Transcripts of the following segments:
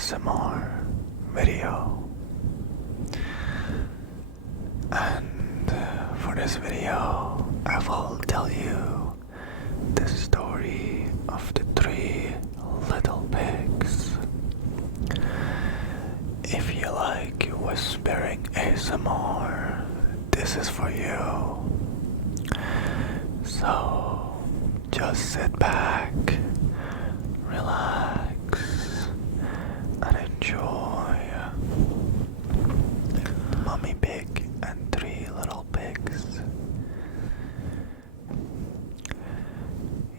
ASMR video. And for this video, I will tell you the story of the 3 little pigs. If you like whispering ASMR, this is for you. So just sit back, relax, and enjoy Mommy Pig and 3 little pigs.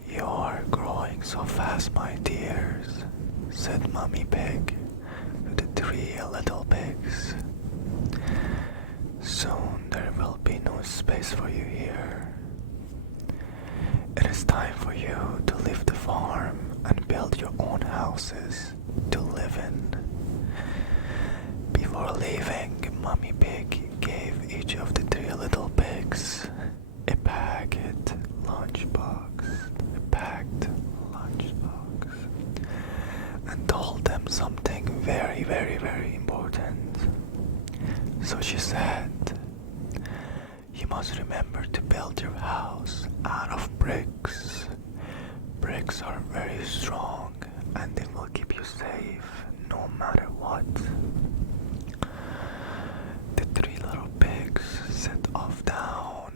You're growing so fast, my dears, said Mommy Pig to the 3 little pigs. Soon there will be no space for you here. It is time for you to leave the farm and build your own houses to live in. Before leaving, Mommy Pig gave each of the 3 little pigs a packed lunchbox, and told them something very, very, very important. So she said, "You must remember to build your house out of bricks. Bricks are very strong and they will keep you safe no matter what." The 3 little pigs set off down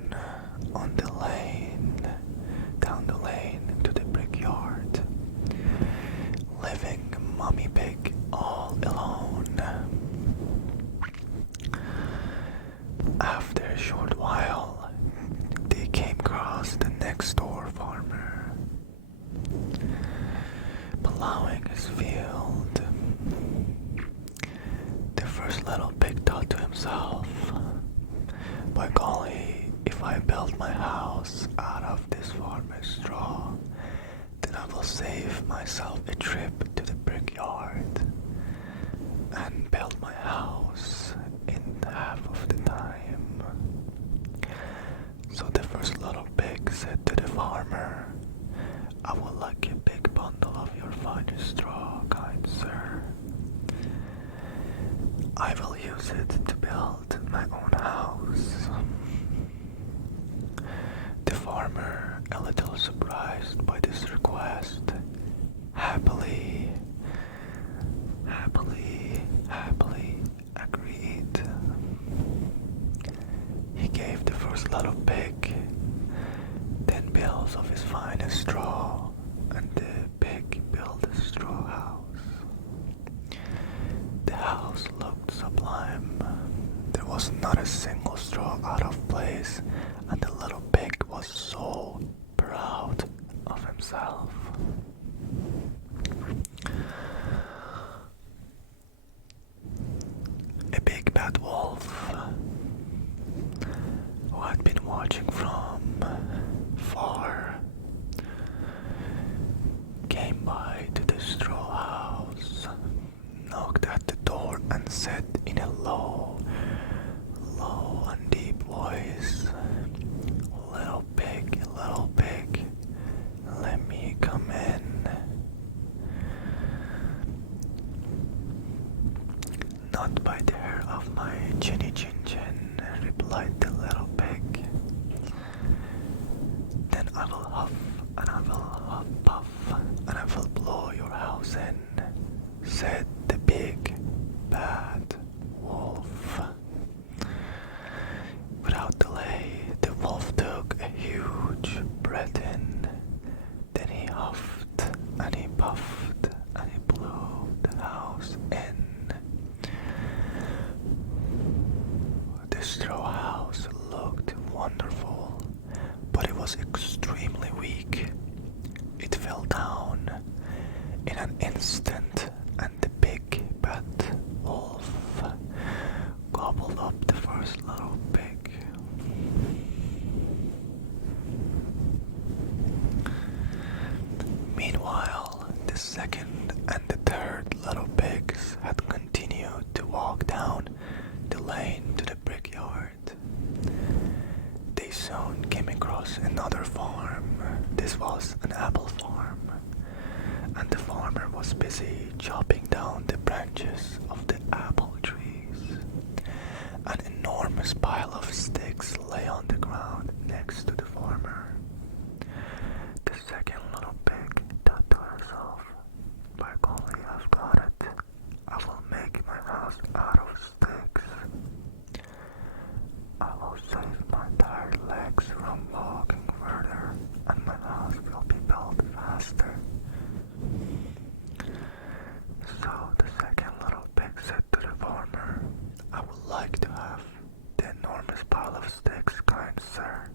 the lane to the brickyard, leaving Mommy Pig all alone. After a short while, they came across the next door farmer, plowing his field. The first little pig thought to himself, "By golly, if I build my house out of this farmer's straw, then I will save myself a trip to the brickyard and build my house in half of the time." So the first little pig said to the farmer, "I would like a big bundle of your finest straw, kind sir. I will use it to build my own house." The farmer, a little surprised by this request, happily agreed. He gave the first little pig 10 bales of his finest straw, and the pig built a straw house. The house looked sublime. There was not a single straw out of place, and the little pig was so proud of himself. A big bad wolf, who had been watching from far, came by to the straw house, knocked at the door, and said in a low and deep voice, little pig, let me come in." "Not by the hair of my chinny chin chin," replied the little pig. "Then I will huff and I will huff puff and I will blow your house in," said the big bad wolf. Without delay, the wolf took a huge breath in. Then he huffed and he puffed and he blew the house in. The straw house looked wonderful, but it was extremely weak. It fell down in an instant busy chopping down the branches of the apple trees. An enormous pile of sticks lay on the ground next to the farmer. The second little pig thought to herself, "By golly, I've got it. I will make my house out of sticks. I will save my tired legs from walking further, and my house will be built faster." So the second little pig said to the farmer, "I would like to have the enormous pile of sticks, kind sir.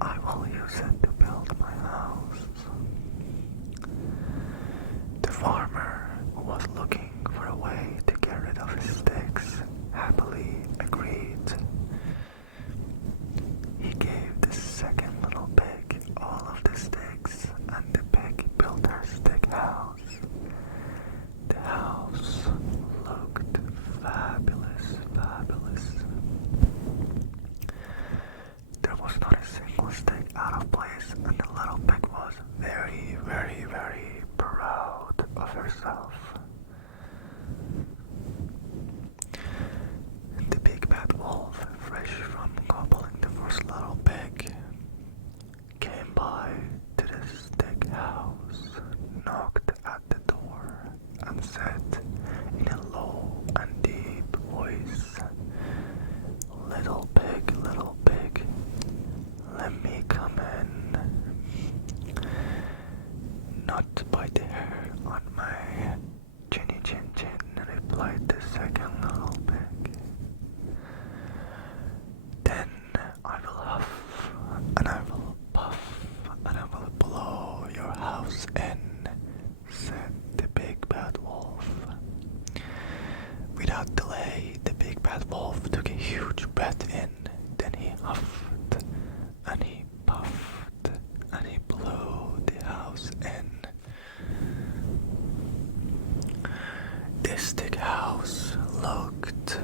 I will use it to build my house." The farmer, who was looking for a way to get rid of his sticks, happily agreed. He gave the second little pig all of the sticks, and the pig built her stick house. The house looked fabulous, fabulous. There was not a single stick out of place, and the little pig was very, very, very proud of herself. The big bad wolf, fresh from gobbling the first little pig, came by to the stick house, knocked at the door, and said in a low and deep voice, little pig, let me come in." "Not by the hair on my chinny chin chin," replied the second little pig. "Then I will huff, and I will puff, and I will blow your house in," said the big bad wolf. Without delay, the big bad wolf took a huge breath in. Then he huffed, and he puffed, and he blew the house in. The stick house looked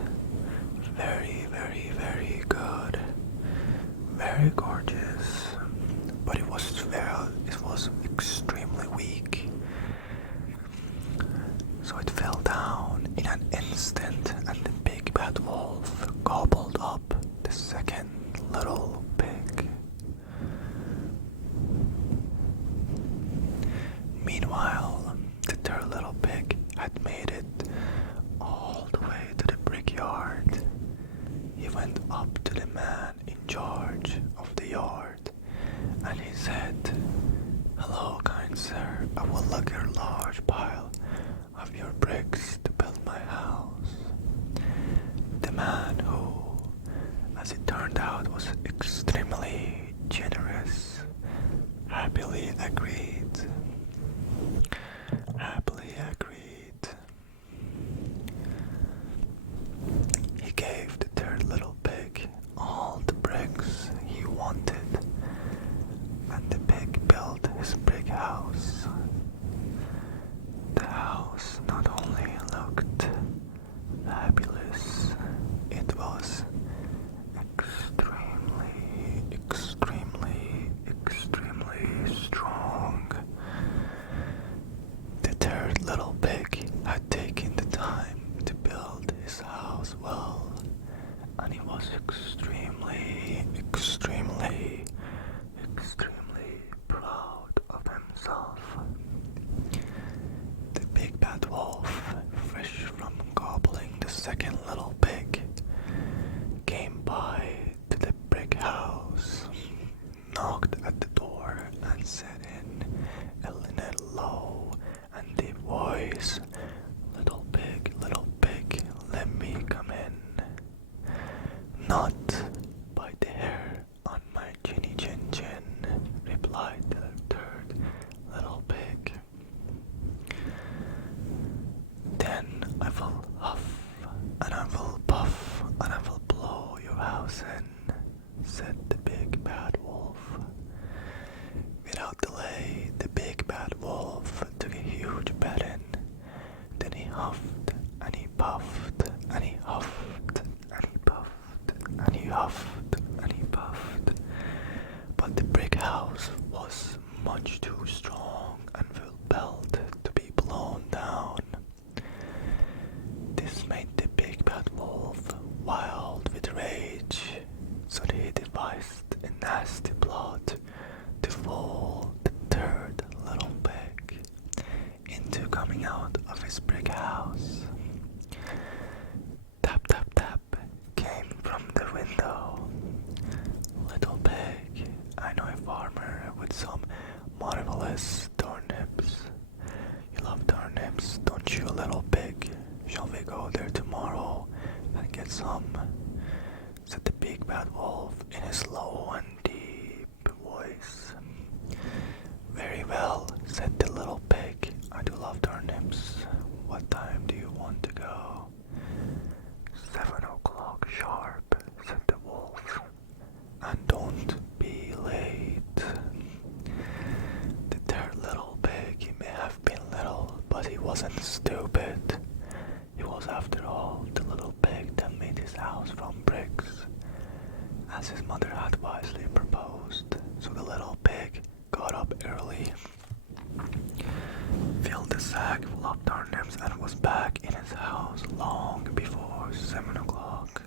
very, very, very good, very gorgeous, but it was extremely weak. So it fell down in an instant, and the big bad wolf gobbled up the second little pig. Meanwhile, the third little pig had made it all the way to the brickyard. He went up to the man in charge of the yard, and he said, "Hello, kind sir, I would like a large pile of your bricks to build my house." The man, who, as it turned out, was extremely generous, happily agreed. He gave the third little pig all the bricks he wanted, and the pig built his brick house. The house not only looked fabulous, it was extremely strong. The third little pig had taken the time to build his house well, and he was extremely proud of himself. The big bad wolf, fresh from gobbling the second little pig, came by to the brick house, knocked at the door, and said in a low and deep voice, little pig, let me come in." "Not by the hair on my chinny chin chin," replied the third little pig. "Then I will huff, and I will puff, and I will blow your house in," said the big bad wolf. Without delay, the big bad wolf took a huge bed in. Then he huffed, and he puffed, and he huffed, and he puffed, and he huffed, and he puffed. But the brick house was much too strong and well built to be blown out of his brick house. Tap, tap, tap came from the window. Little pig, I know a farmer with some marvelous turnips. You love turnips, don't you, little pig? Shall we go there tomorrow and get some? Said the big bad wolf in his low and deep voice. Very well, said the little pig. I do love turnips. What time do you want to go? 7 o'clock sharp, said the wolf. And don't be late. The dear little pig, he may have been little, but he wasn't stupid. He was, after all, the little pig that made his house from bricks, as his mother had wisely proposed. So the little pig got up early, filled the sack full of turnips, and was back in his house long before 7 o'clock.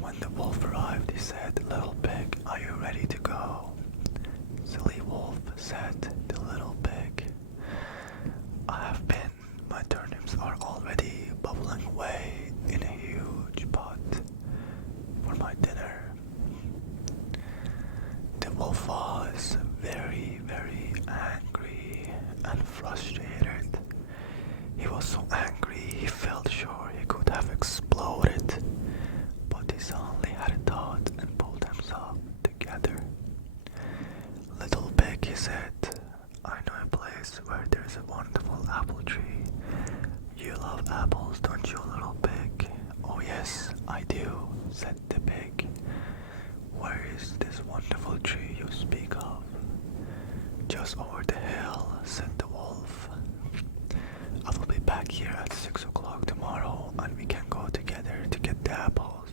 When the wolf arrived, he said, "Little pig, are you ready to go?" "Silly wolf," said the little pig, "I have been. My turnips are already bubbling away in a huge pot for my dinner." The wolf was very, very angry and frustrated. He was so angry he felt sure he could have exploded, but he suddenly had a thought and pulled himself together. "Little pig," he said, "I know a place where there's a wonderful apple tree. You love apples, don't you, little pig?" "Oh yes, I do," said the pig. "Where is this wonderful tree you speak of?" "Just over the hill," said the wolf. "I will be back here at 6 o'clock tomorrow, and we can go together to get the apples.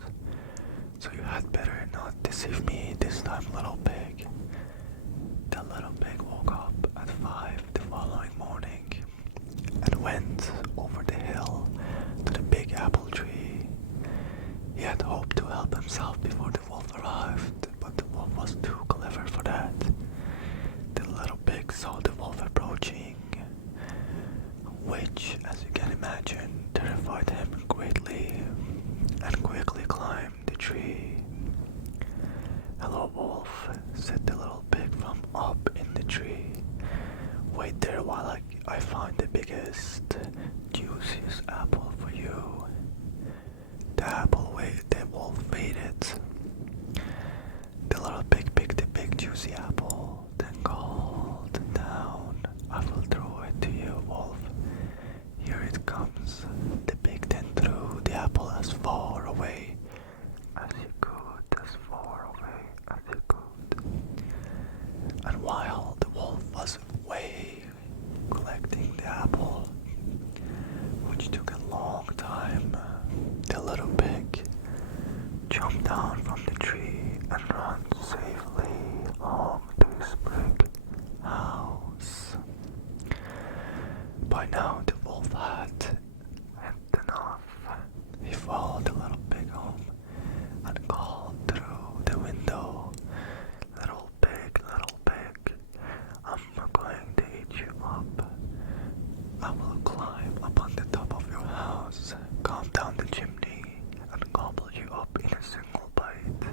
So you had better not deceive me this time, little pig." The little pig woke up at 5 the following morning and went over the hill to the big apple tree. He had hoped to help himself before the wolf arrived, but the wolf was too clever for that. The little pig saw the wolf approaching, which, as you can imagine, terrified him greatly, and quickly climbed the tree. "Hello, wolf," said the little pig from up in the tree. "Wait there while I find the biggest, juiciest apple for you." The wolf waited. The little pig picked a big juicy apple, then called down, "I will throw it to you, wolf. Here it comes." The pig then threw the apple as far away as he could, And while the wolf was away collecting the apple, which took a long time, the little pig jumped down from the tree and ran safely home to his brick house. By now the wolf had enough. He followed the little pig home and called through the window, "Little pig, I'm going to eat you up. I will climb up on the top of your house, come down the chimney, and gobble you up in a single bite."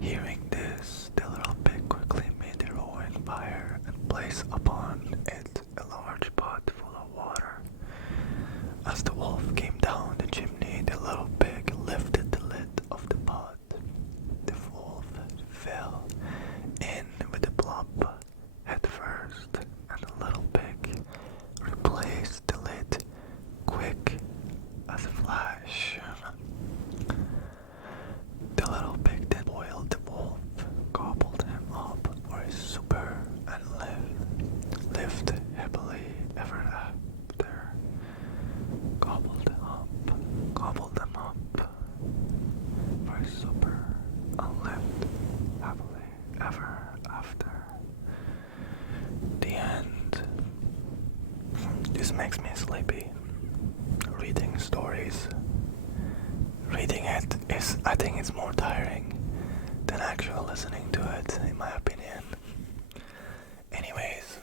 Hearing this, the little pig quickly made a roaring fire and placed upon it a large pot full of water. As the wolf came down the chimney, the little pig lifted the lid of the pot. The wolf fell in with a plop head first, and the little pig replaced the lid quick as a flash. The little pig then boiled the wolf, gobbled him up for his supper, and lived happily ever after. Gobbled them up for his supper, and lived happily ever after. The end. This makes me sleepy. Reading stories. Reading it is, I think it's more tiring than actually listening to it, in my opinion. Anyways,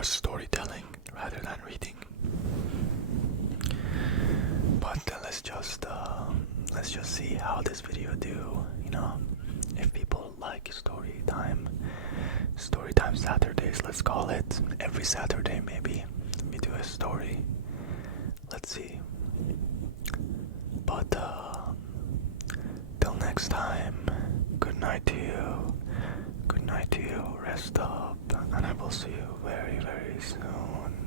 more storytelling rather than reading. But let's just see how this video do. You know, if people like storytime Saturdays, let's call it. Every Saturday maybe we do a story. Let's see. But till next time, good night to you. Good night to you. Rest up, and I will see you very, very soon.